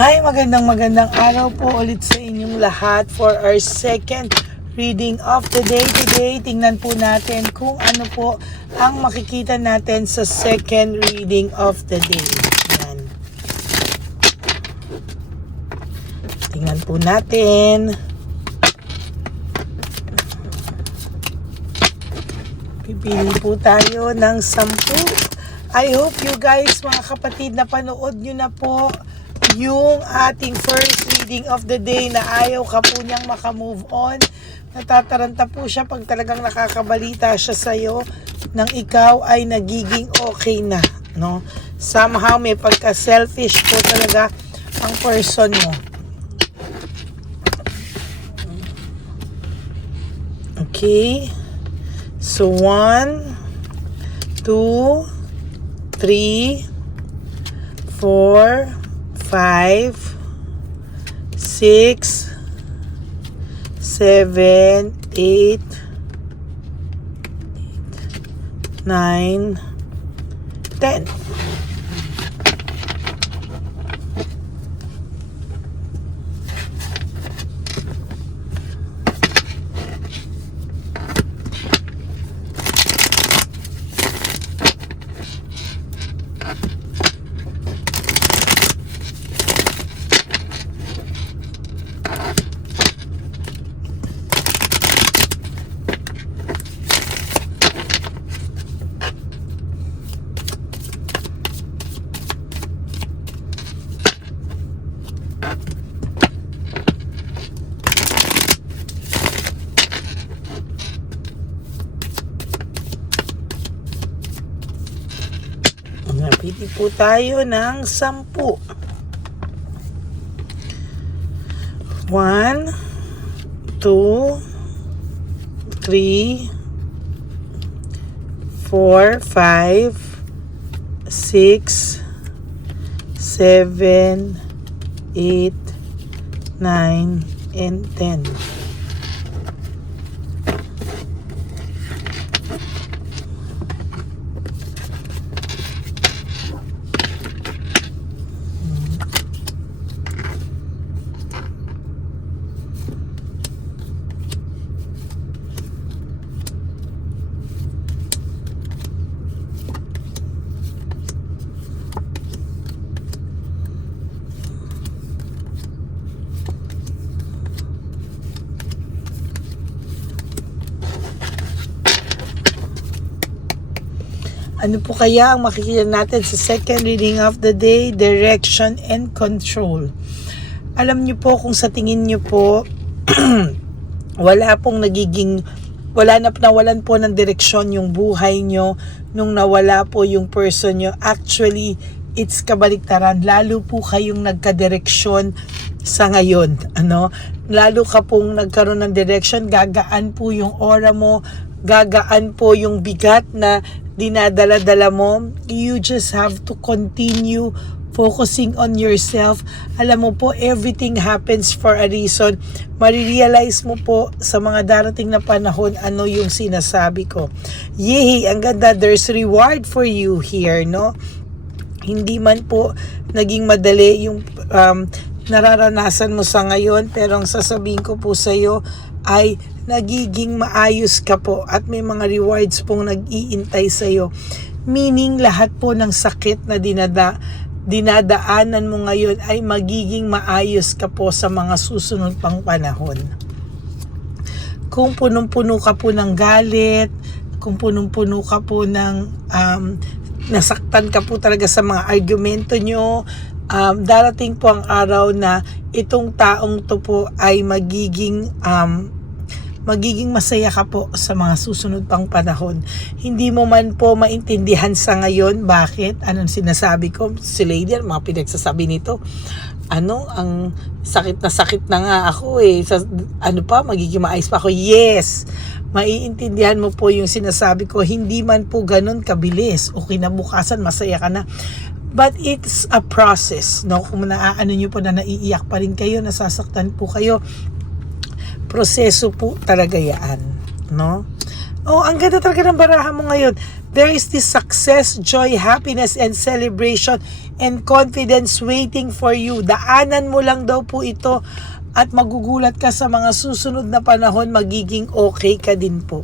Hi, magandang araw po ulit sa inyong lahat for our second reading of the day. Today, tingnan po natin kung ano po ang makikita natin sa second reading of the day. Yan. Tingnan po natin. Pipili po tayo ng 10. I hope you guys, mga kapatid, na panood nyo na po yung ating first reading of the day na ayaw ka po niyang makamove on. Natataranta po siya pag talagang nakakabalita siya sa'yo nang ikaw ay nagiging okay na. No? Somehow may pagka-selfish po talaga ang person mo. Okay. So 1, 2, 3, 4, 5, 6, 7, 8, 9, 10. Napili po tayo ng 10. 1, 2, 3, 4, 5, 6, 7, 8, 9, and 10. Ano po kaya ang makikita natin sa second reading of the day? Direction and control. Alam niyo po kung sa tingin niyo po nawalan po ng direksyon yung buhay niyo nung nawala po yung person niyo. Actually, it's kabaliktaran. Lalo po kayong nagka-direksyon sa ngayon. Lalo ka pong nagkaroon ng direction, gagaan po yung aura mo, gagaan po yung bigat na dinadala-dala mo. You just have to continue focusing on yourself. Alam mo po, everything happens for a reason. Marirealize mo po sa mga darating na panahon ano yung sinasabi ko. Yay! Ang ganda. There's reward for you here, no? Hindi man po naging madali yung nararanasan mo sa ngayon, pero ang sasabihin ko po sa iyo ay nagiging maayos ka po at may mga rewards pong nag-iintay sa iyo. Meaning, lahat po ng sakit na dinadaanan mo ngayon ay magiging maayos ka po sa mga susunod pang panahon. Kung punong-puno ka po ng galit, kung punong-puno ka po ng nasaktan ka po talaga sa mga argumento nyo, darating po ang araw na itong taong to po ay magiging masaya ka po sa mga susunod pang panahon. Hindi mo man po maintindihan sa ngayon bakit, anong sinasabi ko, si Lady, mga pinagsasabi nito, ang sakit na nga ako magiging maayos pa ako. Yes, maiintindihan mo po yung sinasabi ko, hindi man po ganun kabilis o kinabukasan masaya ka na. But it's a process, no? Kung naaano nyo po na naiiyak pa rin kayo, nasasaktan po kayo, proseso po talaga yan, no? Oh, ang ganda talaga ng baraha mo ngayon. There is this success, joy, happiness, and celebration and confidence waiting for you. Daanan mo lang daw po ito at magugulat ka sa mga susunod na panahon, magiging okay ka din po.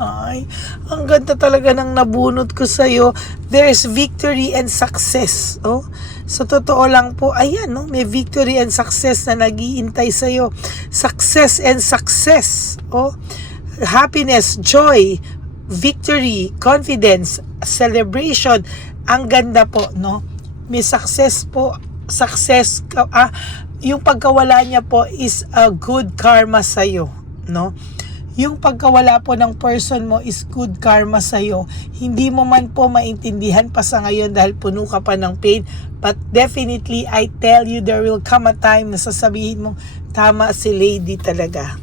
Ay, ang ganda talaga ng nabunot ko sa'yo. There's victory and success. Oh, sa totoo lang po, ayan, no? May victory and success na nag-iintay sa'yo. Success and success. Oh, happiness, joy, victory, confidence, celebration. Ang ganda po, no? May success po. Yung pagkawala niya po is a good karma sa'yo, no? Yung pagkawala po ng person mo is good karma sa'yo. Hindi mo man po maintindihan pa sa ngayon dahil puno ka pa ng pain. But definitely, I tell you, there will come a time na sasabihin mo, tama si lady talaga.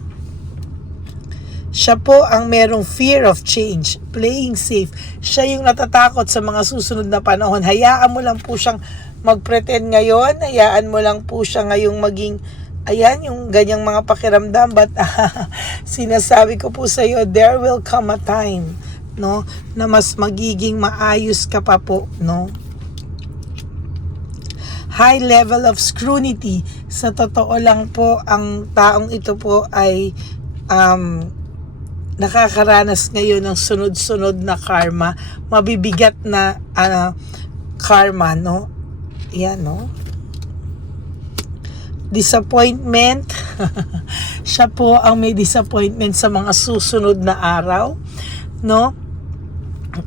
Siya po ang merong fear of change, playing safe. Siya yung natatakot sa mga susunod na panahon. Hayaan mo lang po siyang mag-pretend ngayon. Hayaan mo lang po siya ngayong maging, ayan, yung ganyang mga pakiramdam. But sinasabi ko po sa iyo, there will come a time, no, na mas magiging maayos ka pa po, no. High level of scrutiny. Sa totoo lang po, ang taong ito po ay nakakaranas ngayon ng sunod-sunod na karma, mabibigat na karma, no? Yan, no? Disappointment. Siya po ang may disappointment sa mga susunod na araw, no?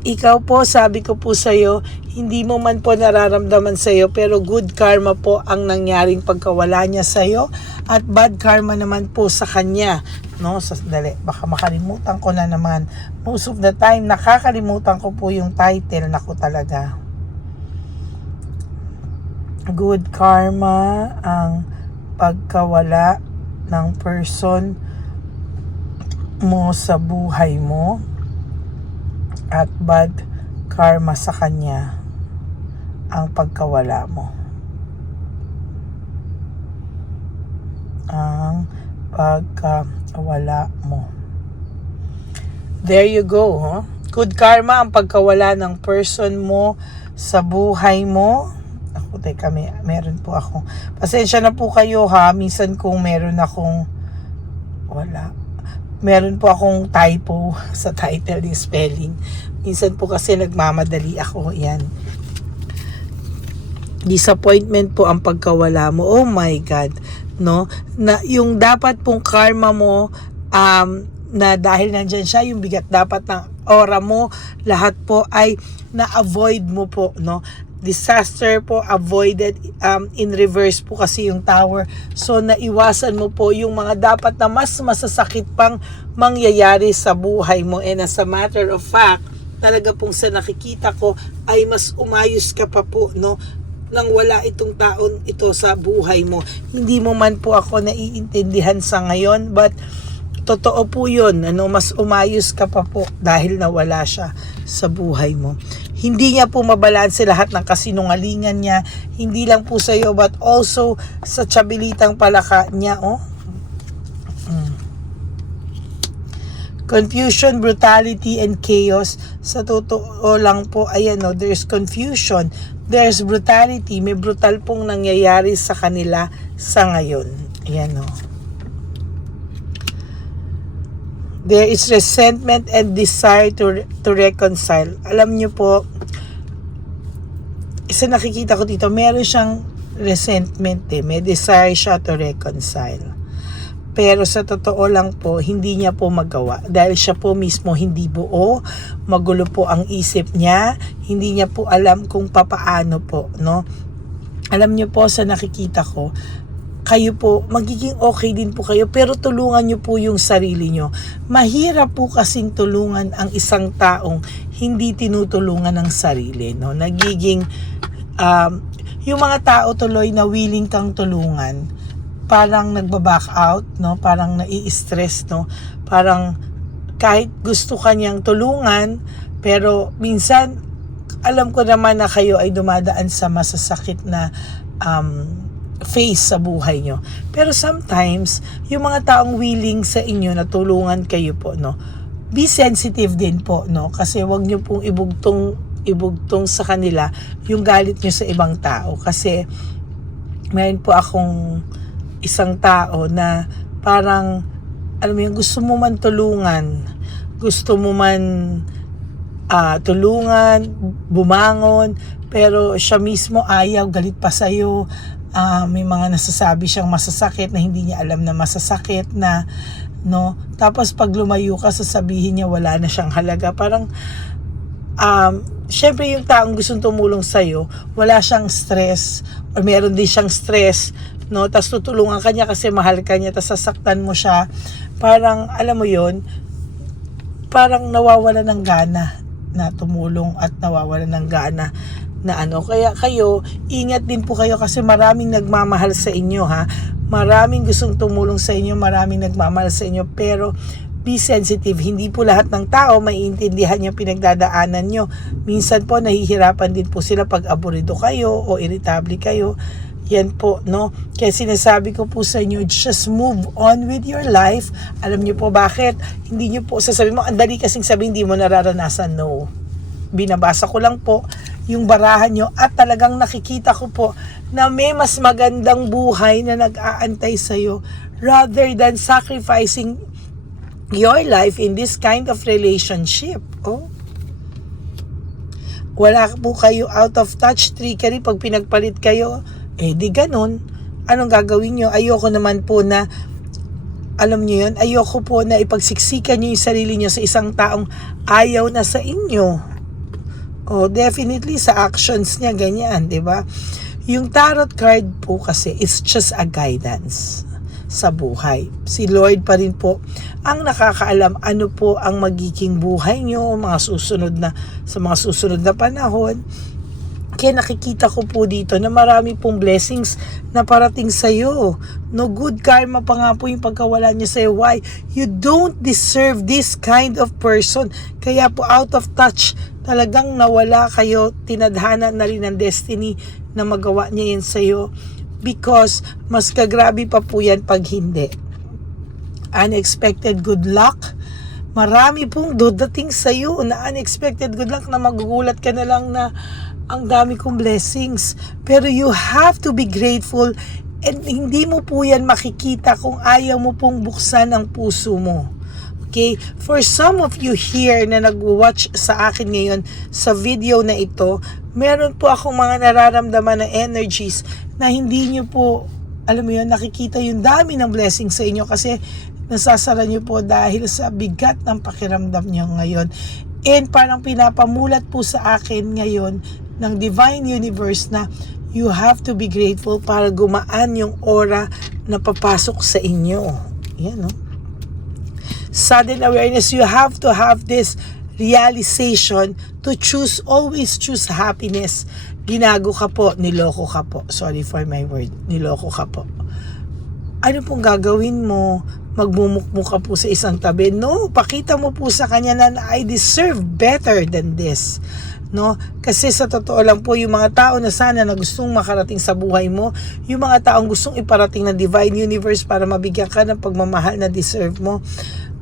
Ikaw po, sabi ko po sa iyo, hindi mo man po nararamdaman sa iyo, pero good karma po ang nangyaring pagkawala niya sa iyo at bad karma naman po sa kanya, no? Dali, baka makalimutan ko na naman. Most of the time, nakakalimutan ko po yung title. Naku talaga. Good karma ang pagkawala ng person mo sa buhay mo at bad karma sa kanya ang pagkawala mo. Ang pagkawala mo. There you go, huh? Good karma ang pagkawala ng person mo sa buhay mo. Ako, teka, meron po ako. Pasensya na po kayo ha. Minsan kung meron akong meron po akong typo sa title ng spelling. Minsan po kasi nagmamadali ako. Yan. Disappointment po ang pagkawala mo. Oh my God. No? Na yung dapat pong karma mo na dahil nandyan siya, yung bigat dapat ng aura mo, lahat po ay na-avoid mo po, no? Disaster po avoided, in reverse po kasi yung tower. So naiwasan mo po yung mga dapat na mas masasakit pang mangyayari sa buhay mo. And as a matter of fact, talaga pong sa nakikita ko ay mas umayos ka pa po, no, nang wala itong taon ito sa buhay mo. Hindi mo man po ako naiintindihan sa ngayon, but totoo po yun, ano, mas umayos ka pa po dahil nawala siya sa buhay mo. Hindi niya po mabalanse lahat ng kasinungalingan niya, hindi lang po sa iyo but also sa tsabilitang palaka niya, oh. Confusion, brutality, and chaos. Sa totoo lang po, ayan, no, there's confusion, there's brutality, may brutal pong nangyayari sa kanila sa ngayon. Ayan, no. There is resentment and desire to reconcile. Alam niyo po, isa nakikita ko dito, meron siyang resentment may desire siya to reconcile. Pero sa totoo lang po, hindi niya po magawa. Dahil siya po mismo hindi buo, magulo po ang isip niya, hindi niya po alam kung papaano po, no? Alam niyo po, sa nakikita ko, kayo po, magiging okay din po kayo, pero tulungan nyo po yung sarili nyo. Mahirap po kasing tulungan ang isang taong hindi tinutulungan ng sarili, no? Nagiging, yung mga tao tuloy na willing kang tulungan, parang nagbaback out, no? Parang nai-stress, no? Parang kahit gusto kanyang tulungan, pero minsan, alam ko naman na kayo ay dumadaan sa masasakit na phase sa buhay nyo. Pero sometimes, yung mga taong willing sa inyo na tulungan kayo po, no, be sensitive din po, no? Kasi wag niyo pong ibugtong sa kanila yung galit niyo sa ibang tao. Kasi mayroon po akong isang tao na parang, alam mo yun, gusto mo man tulungan, tulungan, bumangon, pero siya mismo ayaw, galit pa sa'yo. May mga nasasabi siyang masasakit na hindi niya alam na masasakit na, no? Tapos pag lumayo ka, sasabihin niya wala na siyang halaga. Parang, syempre yung taong gustong tumulong sa'yo, wala siyang stress, or meron din siyang stress, no? Tapos tutulungan ka niya kasi mahal ka niya, tapos sasaktan mo siya. Parang, alam mo yon, parang nawawala ng gana na tumulong at nawawala ng gana na ano. Kaya kayo, ingat din po kayo kasi maraming nagmamahal sa inyo, ha. Maraming gustong tumulong sa inyo, maraming nagmamahal sa inyo, pero be sensitive. Hindi po lahat ng tao maiintindihan yung pinagdadaanan nyo. Minsan po nahihirapan din po sila pag aburido kayo o irritable kayo. Yan po, no? Kaya sinasabi ko po sa inyo, just move on with your life. Alam niyo po bakit? Hindi niyo po sasabihin mo, ang dali kasing sabihin, hindi mo nararanasan. No. Binabasa ko lang po yung barahan nyo at talagang nakikita ko po na may mas magandang buhay na nag-aantay sa'yo rather than sacrificing your life in this kind of relationship. Oh. Wala po kayo out of touch trickery pag pinagpalit kayo. Di ganun. Anong gagawin nyo? Ayoko naman po na, alam nyo yun, ayoko po na ipagsiksikan nyo yung sarili nyo sa isang taong ayaw na sa inyo. Definitely sa actions niya, ganyan, di ba? Yung tarot card po kasi is just a guidance sa buhay. Si Lord pa rin po ang nakakaalam ano po ang magiging buhay nyo sa mga susunod na panahon. Kaya nakikita ko po dito na marami pong blessings na parating sa'yo. No, good karma pa nga po yung pagkawala niya sa'yo. Why? You don't deserve this kind of person. Kaya po out of touch, talagang nawala kayo, tinadhana na rin ng destiny na magawa niya yan sa'yo. Because mas kagrabe pa po yan pag hindi. Unexpected good luck. Marami pong dudating sa'yo na unexpected good luck na magugulat ka na lang na ang dami kong blessings. Pero you have to be grateful and hindi mo po yan makikita kung ayaw mo pong buksan ang puso mo. Okay? For some of you here na nag-watch sa akin ngayon sa video na ito, meron po akong mga nararamdaman na energies na hindi nyo po, alam mo yun, nakikita yung dami ng blessings sa inyo kasi nasasara nyo po dahil sa bigat ng pakiramdam nyo ngayon. And parang pinapamulat po sa akin ngayon ng Divine Universe na you have to be grateful para gumaan yung aura na papasok sa inyo. Yan, no? Sudden awareness, you have to have this realization to always choose happiness. Ginago ka po, niloko ka po. Sorry for my word, niloko ka po. Ano pong gagawin mo? Magmumukmuk ka po sa isang tabi? No, pakita mo po sa kanya na I deserve better than this. No? Kasi sa totoo lang po, yung mga tao na sana na gustong makarating sa buhay mo, yung mga taong gustong iparating ng Divine Universe para mabigyan ka ng pagmamahal na deserve mo,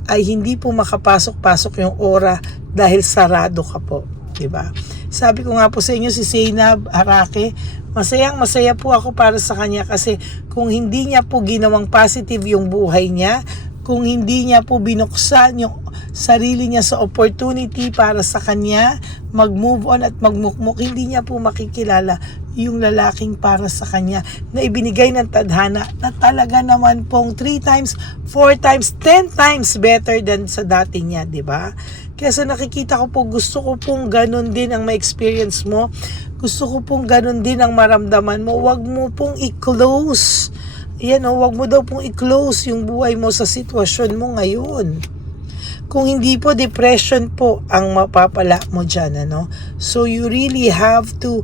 ay hindi po makapasok-pasok yung aura dahil sarado ka po. Diba? Sabi ko nga po sa inyo, si Zainab Arake, masayang-masaya po ako para sa kanya kasi kung hindi niya po ginawang positive yung buhay niya, kung hindi niya po binuksan yung sarili niya sa opportunity para sa kanya, mag-move on at magmukmuk, hindi niya po makikilala yung lalaking para sa kanya na ibinigay ng tadhana na talaga naman pong 3 times, 4 times, 10 times better than sa dati niya, di ba? Kaya sa nakikita ko po, gusto ko pong ganun din ang ma-experience mo. Gusto ko pong ganun din ang maramdaman mo. Huwag mo pong i-close. Yan, huwag mo daw pong i-close yung buhay mo sa sitwasyon mo ngayon. Kung hindi po, depression po ang mapapala mo dyan, ano? So you really have to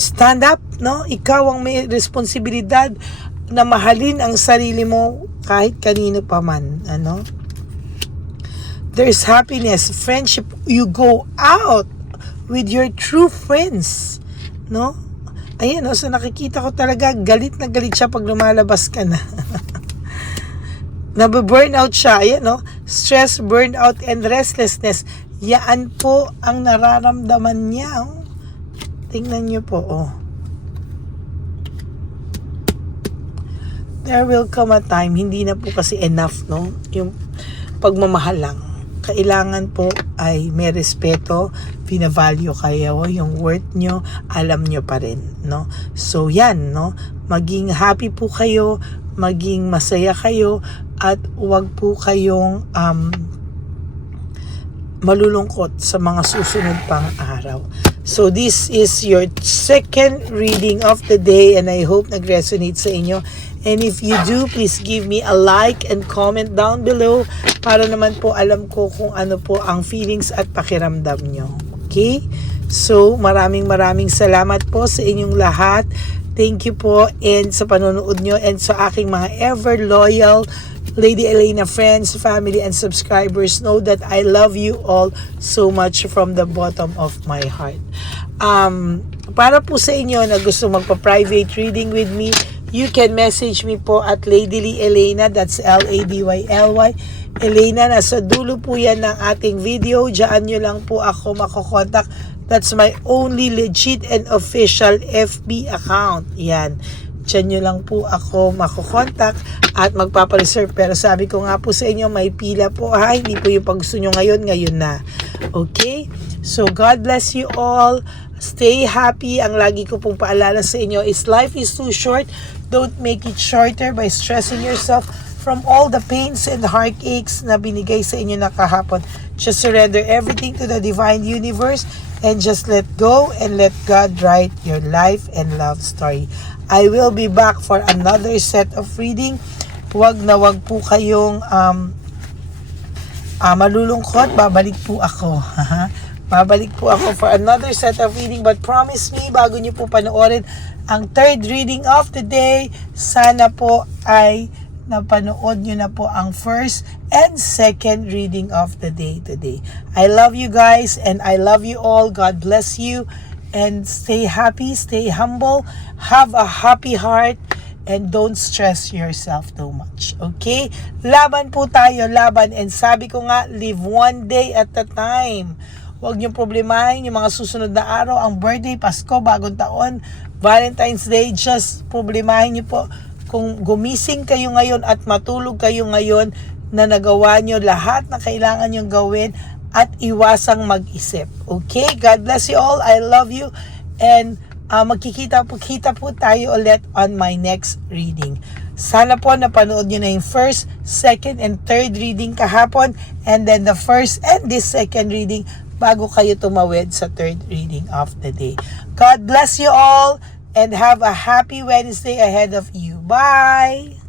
stand up, no? Ikaw ang may responsibilidad na mahalin ang sarili mo kahit kanino pa man, ano? There's happiness, friendship. You go out with your true friends, no? Ayan, no? So nakikita ko talaga, galit na galit siya pag lumalabas ka na. Nabe-burnout siya, ayan, no? stress, burnout, and restlessness. Yan po ang nararamdaman niya. Oh. Tingnan niyo po, oh. There will come a time, hindi na po kasi enough, no? Yung pagmamahal lang. Kailangan po ay may respeto, pinavalue kayo, yung worth nyo, alam nyo pa rin, no? So, yan, no? Maging happy po kayo, maging masaya kayo, at huwag po kayong malulungkot sa mga susunod pang araw. So, this is your second reading of the day, and I hope nag-resonate sa inyo. And if you do, please give me a like and comment down below para naman po alam ko kung ano po ang feelings at pakiramdam nyo. Okay? So, maraming salamat po sa inyong lahat. Thank you po and sa panonood nyo and sa aking mga ever loyal Lady Elena friends, family, and subscribers. Know that I love you all so much from the bottom of my heart. Para po sa inyo na gusto magpa-private reading with me, you can message me po at Ladyly Elena, that's Ladyly. Elena, nasa dulo po yan ng ating video. Diyan nyo lang po ako makokontak. That's my only legit and official FB account. Yan. Diyan nyo lang po ako makokontak at magpapareserve. Pero sabi ko nga po sa inyo, may pila po ha. Hindi po yung pag gusto nyo ngayon na. Okay? So, God bless you all. Stay happy. Ang lagi ko pong paalala sa inyo is life is too short. Don't make it shorter by stressing yourself from all the pains and heartaches na binigay sa inyo na kahapon. Just surrender everything to the divine universe and just let go and let God write your life and love story. I will be back for another set of reading. Wag po kayong malulungkot. Babalik po ako. Babalik po ako for another set of reading. But promise me, bago nyo po panoorin ang third reading of the day, sana po ay napanood nyo na po ang first and second reading of the day today. I love you guys and I love you all. God bless you. And stay happy, stay humble, have a happy heart, and don't stress yourself too much. Okay? Laban po tayo, laban. And sabi ko nga, live one day at a time. Huwag niyong problemahin yung mga susunod na araw, ang birthday, Pasko, bagong taon, Valentine's Day. Just problemahin niyo po kung gumising kayo ngayon at matulog kayo ngayon na nagawa niyo lahat na kailangan niyong gawin at iwasang mag-isip. Okay? God bless you all. I love you. And magkikita po tayo ulit on my next reading. Sana po napanood nyo na yung first, second, and third reading kahapon. And then the first and this second reading bago kayo tumawid sa third reading of the day. God bless you all and have a happy Wednesday ahead of you. Bye!